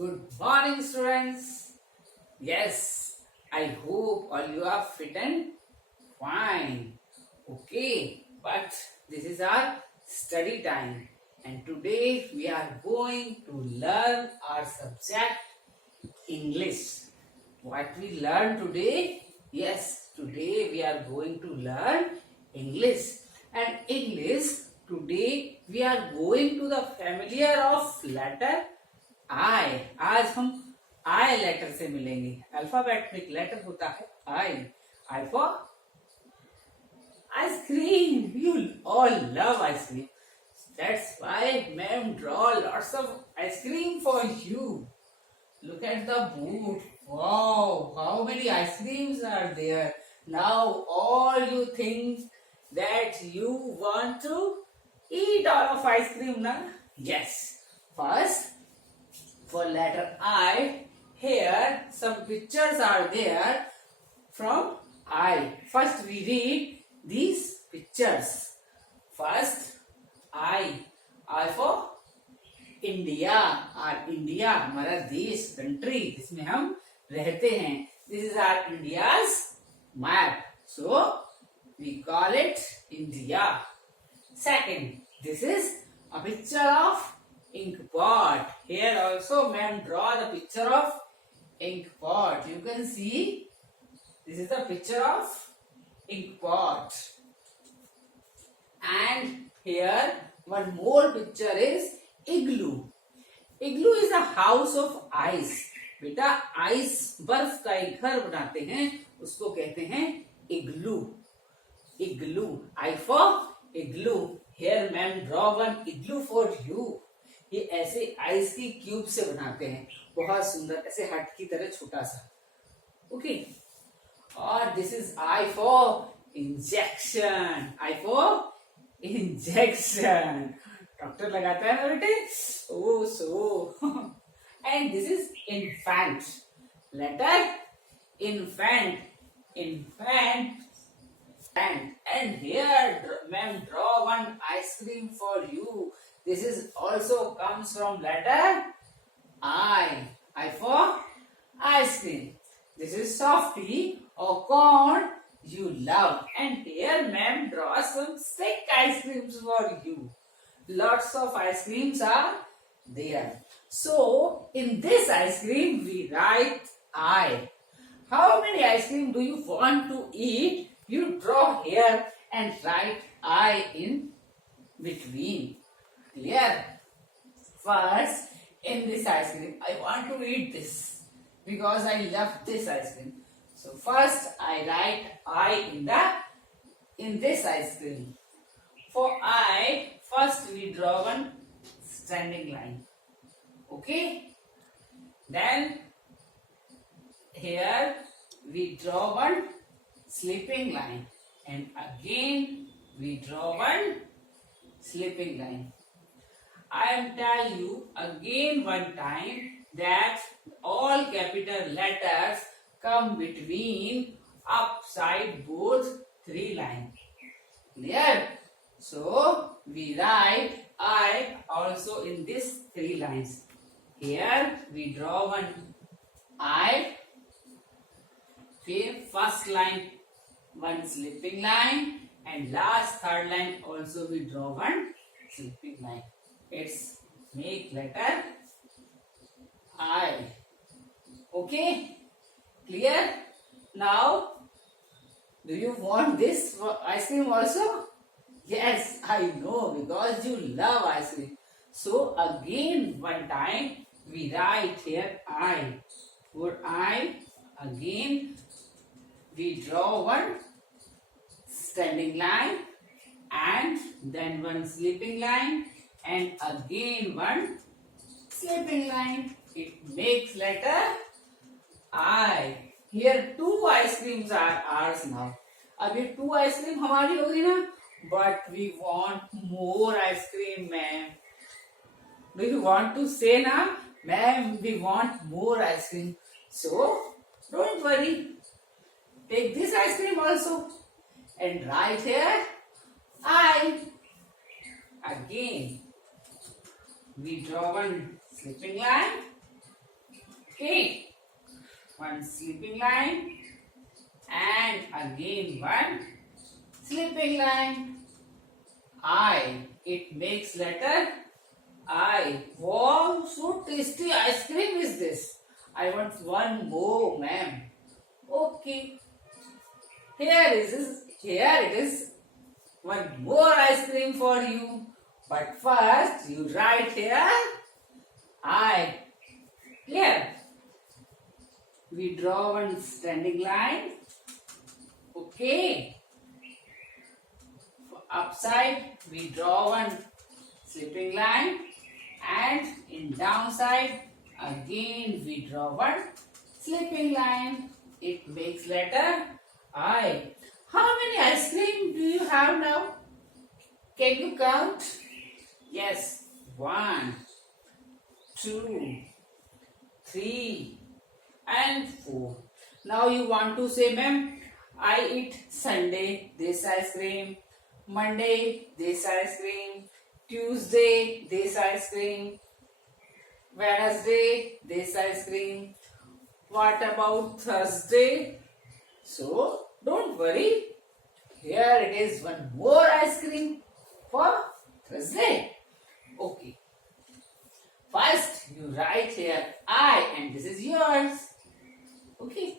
Good morning, students. Yes, I hope all you are fit and fine. Okay, but this is our study time, and today we are going to learn our subject English. What we learn today? Yes, today we are going to learn English. And English, today we are going to the familiar of letter I. आज हम I letter से मिलेंगे. Alphabetic letter होता है I. I for ice cream. You all love ice cream. That's why ma'am draw lots of ice cream for you. Look at the boot. Wow, how many ice creams are there? Now all you think that you want to eat all of ice cream, na? Yes. First, for letter I, here some pictures are there from I. First we read these pictures. First, I for India. Our India हमारा देश, country जिसमें हम रहते हैं. This is our India's map, so we call it India. Second, this is a picture of ink pot. Here also ma'am draw the picture of ink pot. You can see this is the picture of ink pot. And here one more picture is igloo. Igloo is a house of ice. बेटा ice, बर्फ का एक घर बनाते हैं, उसको कहते हैं igloo. Igloo. I for igloo. Here ma'am draw one igloo for you. ये ऐसे आइस की क्यूब से बनाते हैं, बहुत सुंदर, ऐसे हट की तरह छोटा सा. ओके. और this is I for injection. I for injection. Doctor लगाता है ना बेटे. Oh so. And this is infant. Letter infant. Infant. And here ma'am draw one ice cream for you. This is also comes from letter I. I for ice cream. This is softy or corn you love. And here ma'am draws some thick ice creams for you. Lots of ice creams are there. So in this ice cream we write I. How many ice cream do you want to eat? You draw here and write I in between. Clear? First, in this ice cream, I want to eat this because I love this ice cream. So first I write I in this ice cream. For I, first we draw one standing line. Okay? Then here we draw one sleeping line, and again we draw one sleeping line. I am tell you again one time that all capital letters come between upside both three lines. Clear? So we write I also in these three lines. Here we draw one I. First line one sleeping line, and last third line also we draw one sleeping line. It's make letter I. Okay? Clear? Now do you want this ice cream also? Yes, I know, because you love ice cream. So again one time we write here I. For I, again we draw one standing line and then one sleeping line and again one sleeping line. It makes letter I. Here two ice creams are ours now. अब ये two ice cream हमारी होगी ना, but we want more ice cream, ma'am. Do you want to say na, ma'am, we want more ice cream? So don't worry. Take this ice cream also and write here I. Again we draw one sleeping line Okay. One sleeping line and again one sleeping line. I. It makes letter I. Wow, so tasty ice cream is this. I want one more, ma'am. Okay. Here it is. One more ice cream for you. But first, you write here I. Here, we draw one standing line. Okay. For upside, we draw one sleeping line. And in downside, again we draw one sleeping line. It makes letter I. How many ice cream do you have now? Can you count? Yes. 1, 2, 3 and 4. Now you want to say, ma'am, I eat Sunday this ice cream, Monday this ice cream, Tuesday this ice cream, Wednesday this ice cream. What about Thursday? So don't worry. Here it is one more ice cream for Thursday. Okay. First you write here I and this is yours. Okay.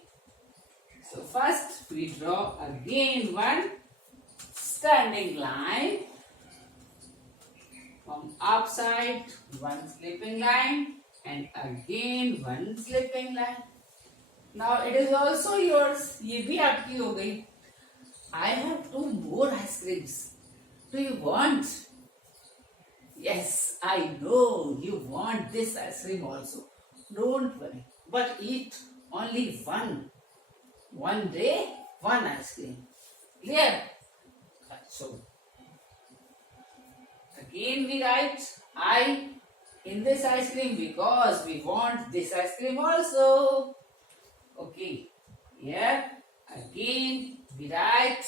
So first we draw again one standing line. From upside one sleeping line and again one sleeping line. Now it is also yours. ये भी आपकी हो गई. I have 2 more ice creams. Do you want? Yes, I know you want this ice cream also. Don't worry. But eat only one. One day, one ice cream. Clear? So, again we write I in this ice cream because we want this ice cream also. Okay. Here, again we write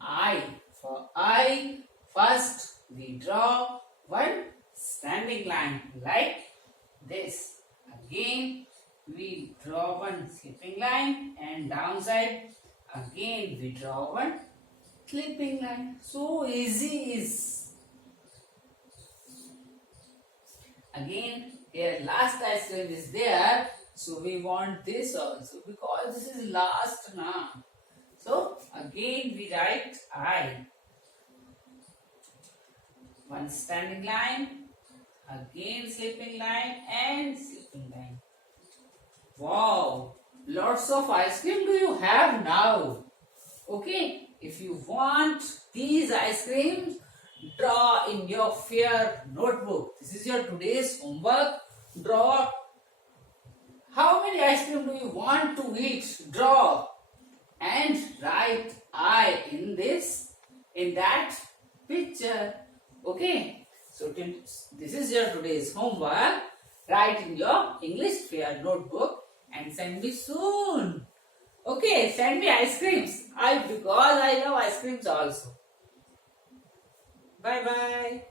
I. For I, first we draw one standing line like this. Again we draw one sleeping line and downside again we draw one sleeping line. So easy is. Again here last ice cream is there. So we want this also because this is last now. So again we write I. One standing line, again sleeping line and sleeping line. Wow, lots of ice cream do you have now? Okay, if you want these ice creams, draw in your fair notebook. This is your today's homework. Draw. How many ice cream do you want to eat? Draw and write I in that picture. Okay, so this is your today's homework. Write in your English fair notebook and send me soon. Okay, send me ice creams. Because I love ice creams also. Bye bye.